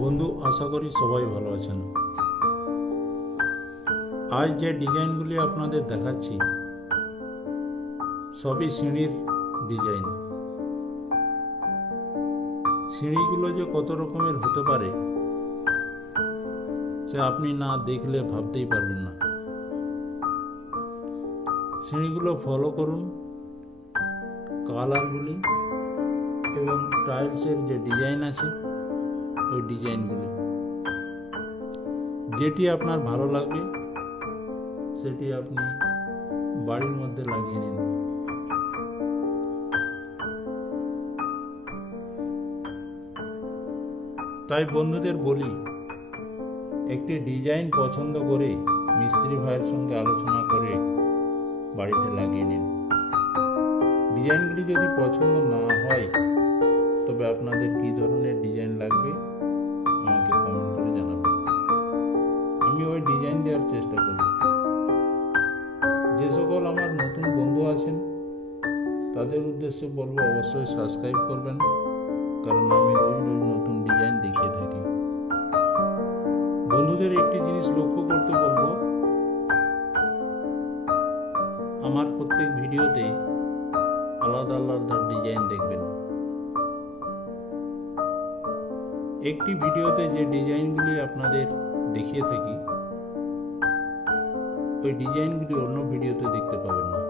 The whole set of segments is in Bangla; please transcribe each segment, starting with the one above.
বন্ধু, আশা করি সবাই ভালো আছেন। আজ যে ডিজাইনগুলি আপনাদের দেখাচ্ছি সবই সিঁড়ির ডিজাইন। সিঁড়িগুলো যে কত রকমের হতে পারে সে আপনি না দেখলে ভাবতেই পারবেন না। সিঁড়িগুলো ফলো করুন, কালারগুলি এবং টাইলসের যে ডিজাইন আছে ওই ডিজাইনগুলি, যেটি আপনার ভালো লাগবে সেটি আপনি বাড়ির মধ্যে লাগিয়ে নিন। তাই বন্ধুদের বলি, একটি ডিজাইন পছন্দ করে মিস্ত্রি ভাইয়ের সঙ্গে আলোচনা করে বাড়িতে লাগিয়ে নিন। ডিজাইনগুলি যদি পছন্দ না হয় তবে আপনাদের কী ধরনের ডিজাইন লাগবে আমাকে কমেন্ট করে জানাবেন, আমি ওই ডিজাইন দেওয়ার চেষ্টা করব। যে সকল আমার নতুন বন্ধু আছেন তাদের উদ্দেশ্যে বলবো অবশ্যই সাবস্ক্রাইব করবেন, কারণ আমি রোজ রোজ নতুন ডিজাইন দেখিয়ে থাকি। বন্ধুদের একটি জিনিস লক্ষ্য করতে বলবো, আমার প্রত্যেক ভিডিওতে আলাদা আলাদা ডিজাইন দেখবেন। একটি ভিডিওতে যে ডিজাইনগুলি আপনাদের দেখিয়ে থাকি ওই ডিজাইনগুলি অন্য ভিডিওতে দেখতে পাবেন না।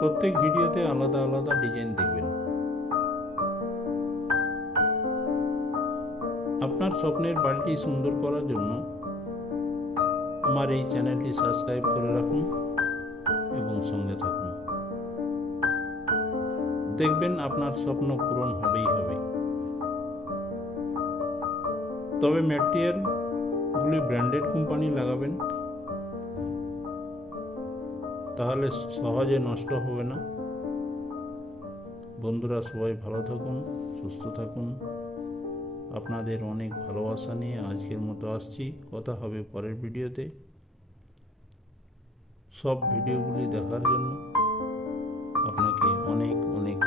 প্রত্যেক ভিডিওতে আলাদা আলাদা ডিজাইন দেখবেন। আপনার স্বপ্নের বাড়িটি সুন্দর করার জন্য আমার এই চ্যানেলটি সাবস্ক্রাইব করে রাখুন এবং সঙ্গে থাকুন। দেখবেন আপনার স্বপ্ন পূরণ হবেই হবে। তবে ম্যাটেরিয়ালগুলি ব্র্যান্ডেড কোম্পানি লাগাবেন, তাহলে সহজে নষ্ট হবে না। বন্ধুরা সবাই ভালো থাকুন, সুস্থ থাকুন। আপনাদের অনেক ভালোবাসা নিয়ে আজকের মতো আসছি। কথা হবে পরের ভিডিওতে। সব ভিডিওগুলি দেখার জন্য আপনাকে অনেক অনেক